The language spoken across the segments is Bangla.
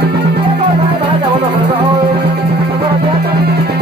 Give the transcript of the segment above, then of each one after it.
Thank you.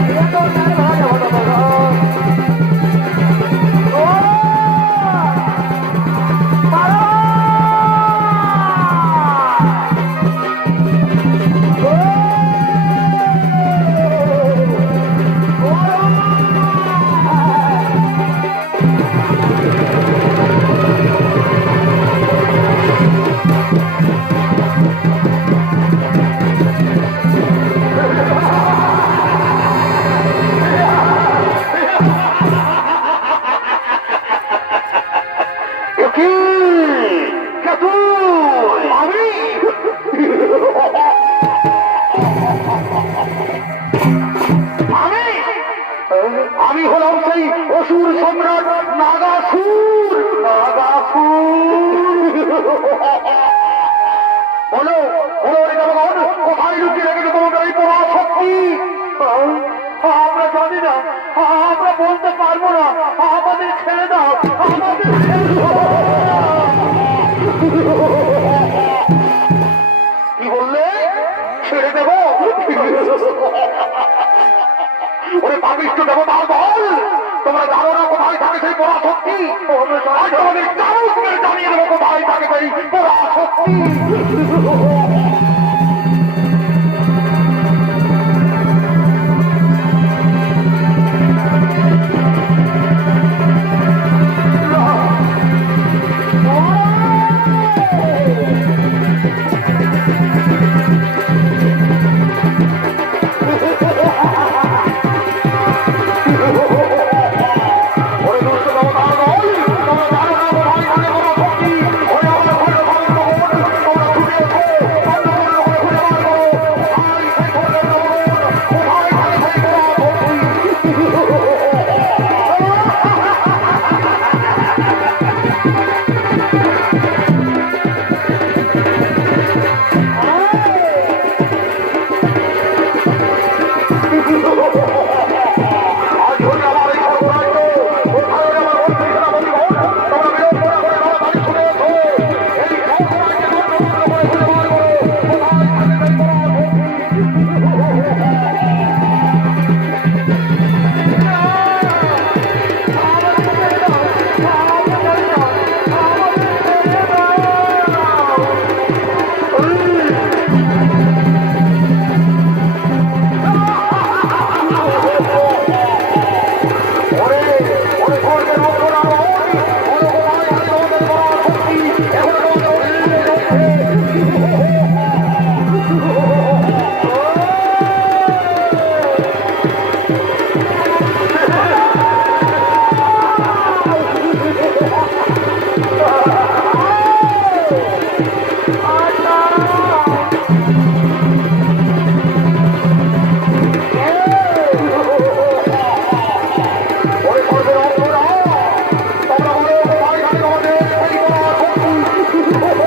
কি বললে? ছেড়ে দেব। ওরে পাবিষ্ট দেব তার বল। তোমরা ধারণা কোথায় থাকে সেই পড়া শক্তি আজ তোমাদের চারুকের জানিয়ে দেবো কোথায় থাকে সেই পড়া শক্তি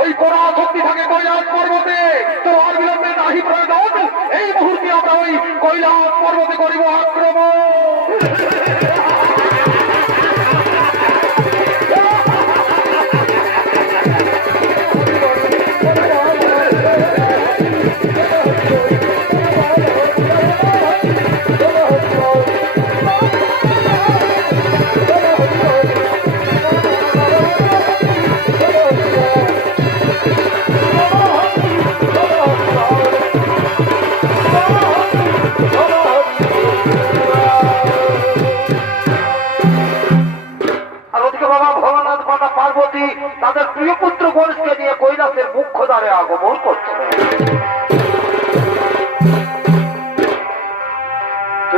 ওই কড়া শক্তি থাকে কৈলাস পর্বতে। তো আর নাহি প্রয়োজন। এই মুহূর্তে আমরা ওই কৈলাস পর্বতে করিব আক্রমণ।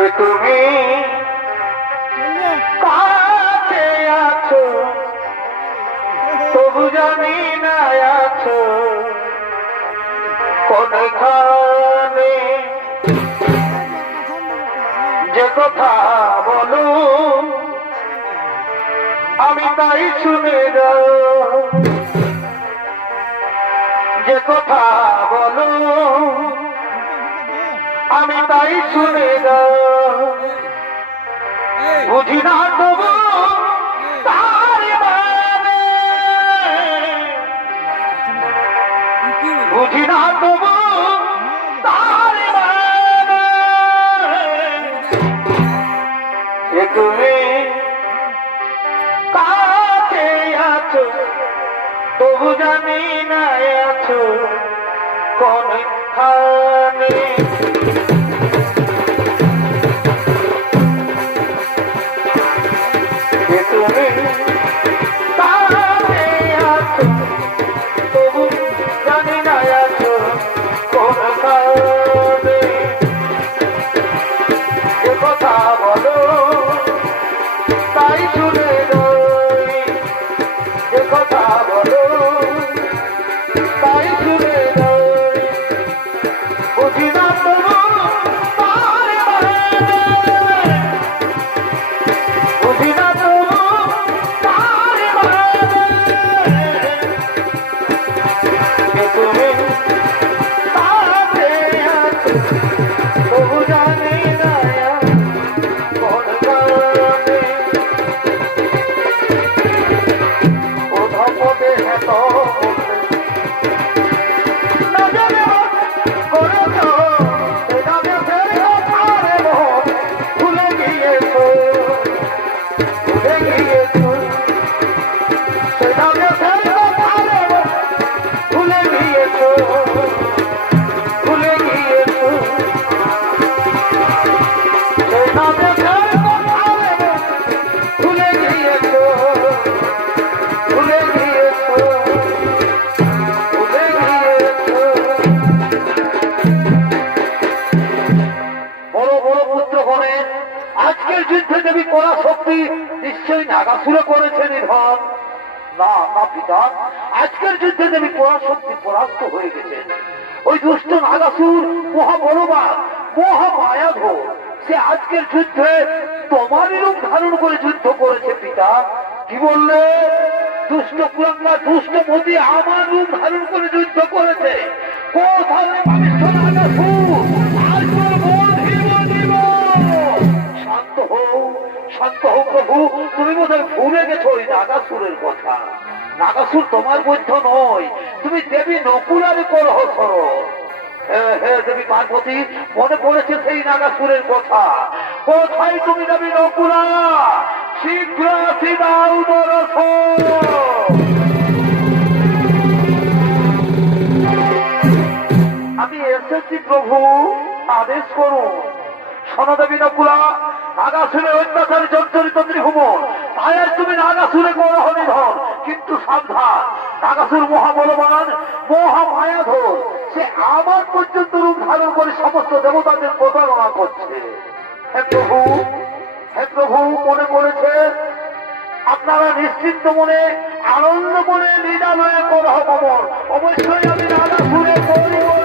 কে তুমি কাছে আছো, তবু জানি না আছো, কোনখানে? যে কথা বলো, আমি তাই শুনে যে কথা বলো আমি তাই শুনে না তবু মানে। বুঝি না তবু মানে। তুমি কাছে তবু জানি না না না পিতা আজকের যুদ্ধে দেবী করা শক্তি পরাস্ত হয়ে গেছে, ওই দুষ্ট নাগাসুর মহা বলবান মহা মায়াধর সে আজকের যুদ্ধে তোমারই রূপ ধারণ করে যুদ্ধ করেছে, পিতা। কি বললে? দুষ্ট কুরঙ্গা দুষ্ট মতি আমার রূপ ধারণ করে যুদ্ধ করেছে। পাবিষ্ঠ নাগাসুর তুমি বোধহয় ভুলে গেছো ওই নাগাসুরের কথা। নাগাসুর তোমার বৈধ নয়, তুমি দেবী নকুলারে করহ করো হ্যাঁ দেবী পার্বতী, মনে পড়েছে সেই নাগাসুরের কথা। কোথায় তুমি দেবী নকুলা? শীঘ্র আমি এসেছি প্রভু, আদেশ করুন। সনদেবী নকুলা নাগাসুরে অত্যাচারে জর্জরিত ত্রিভুবন। তাই তুমি নাগাসুরে গৌরহ নিধন কিন্তু সাবধান। নাগাসুর মহাবলবান, মহামায়াধর, সে আমার পর্যন্ত রূপ ধারণ করে সমস্ত দেবতাদের প্রতারণা করছে। হে প্রভু হে প্রভু, মনে পড়েছে? আপনারা নিশ্চিন্ত মনে, আনন্দ মনে নিরালয়ে করহ কমল অবশ্যই আমি নাগাসুরে করিব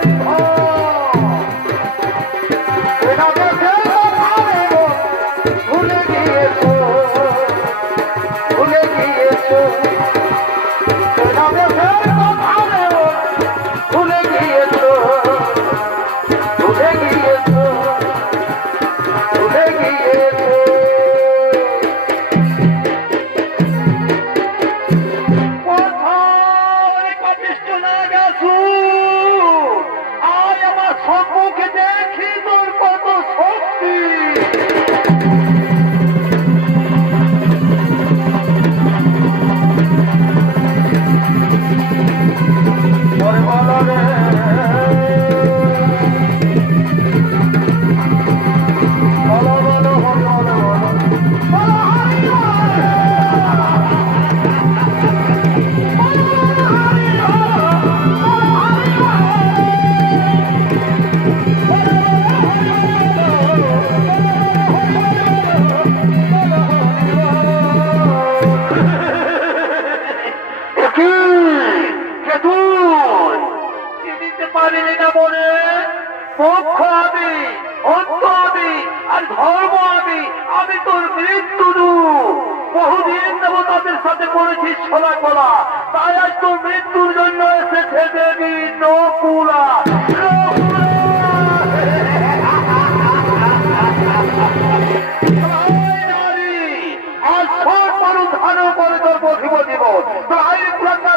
পারিনি না মনে পক্ষ আমি অন্ত আমি আর ধর্ম আমি আমি তোর মৃত্যু বহুদিন দেব তাদের সাথে করেছিস ছলা কলা তাই আজ তোর মৃত্যুর জন্য এসেছে দেবী নকুলা। আজ সব মানুষ ধান করে তোর বসিব দিব তাই প্রজ্ঞা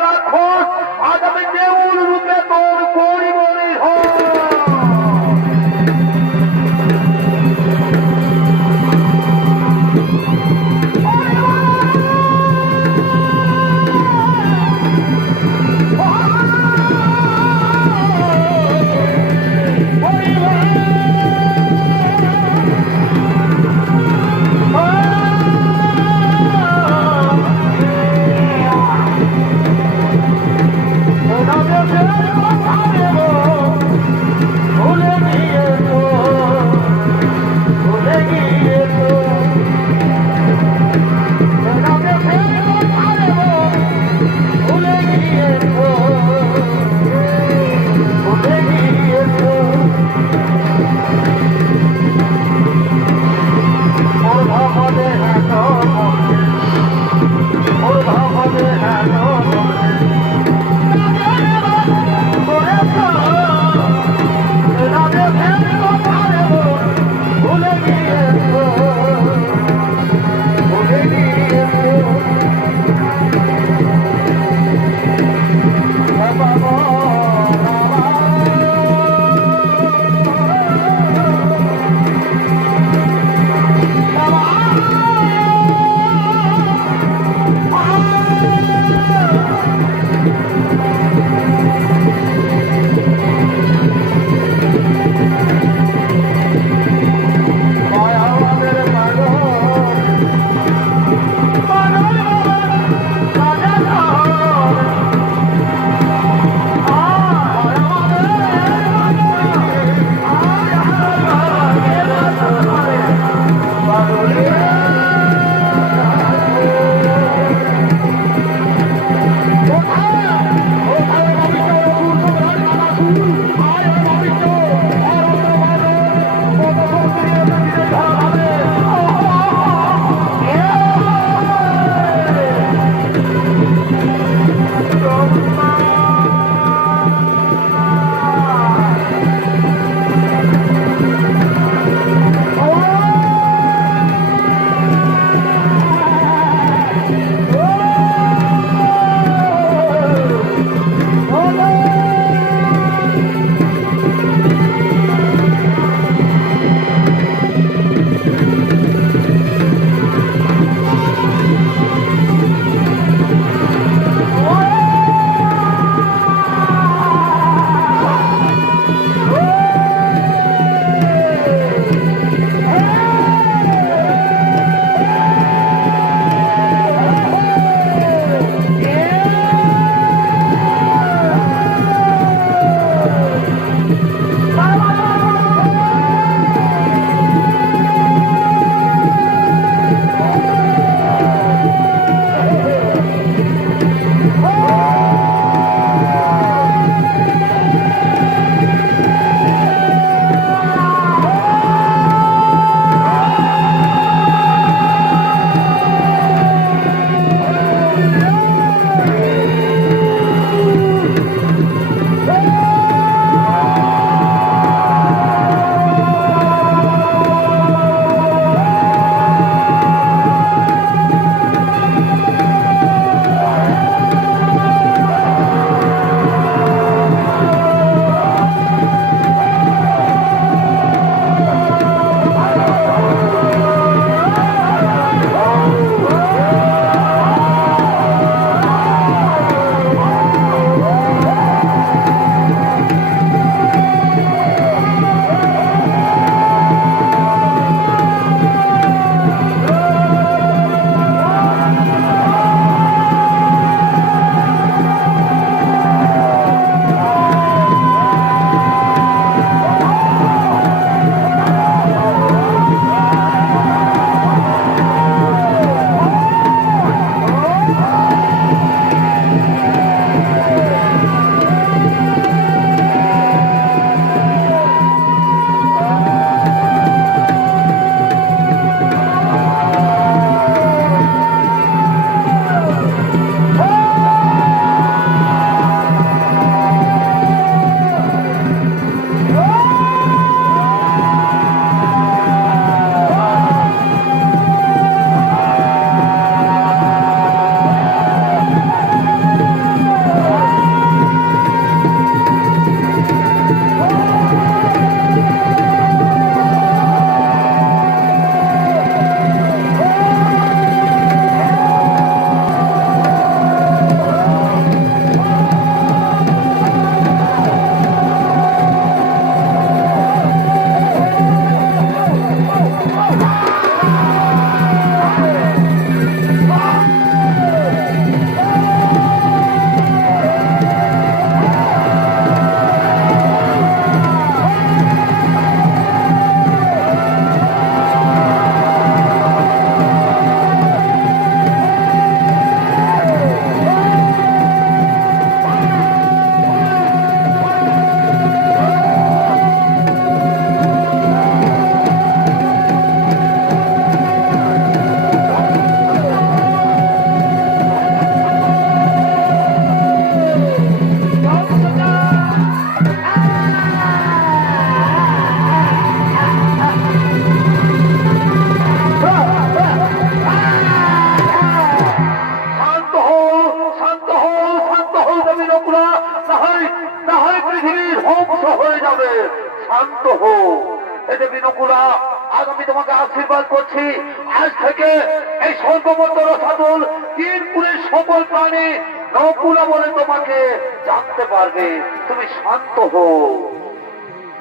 সকল প্রাণী নকুলা বলে তোমাকে জানতে পারবে। তুমি শান্ত হো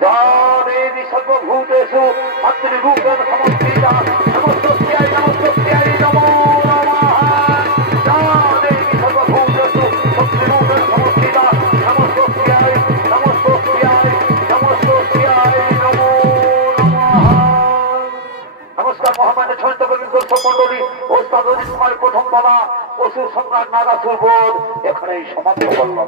হও দেবী সর্বভূতেষু মাতৃভূতম সমস্ত নমস্তস্যায় মহামান্য ছন্দ গোবিন্দ মন্ডলী ও সাধনী কুমার প্রথম বাবা, অসুর সম্রাট নাগাসুর বোধ এখানেই সমাপ্ত করলাম।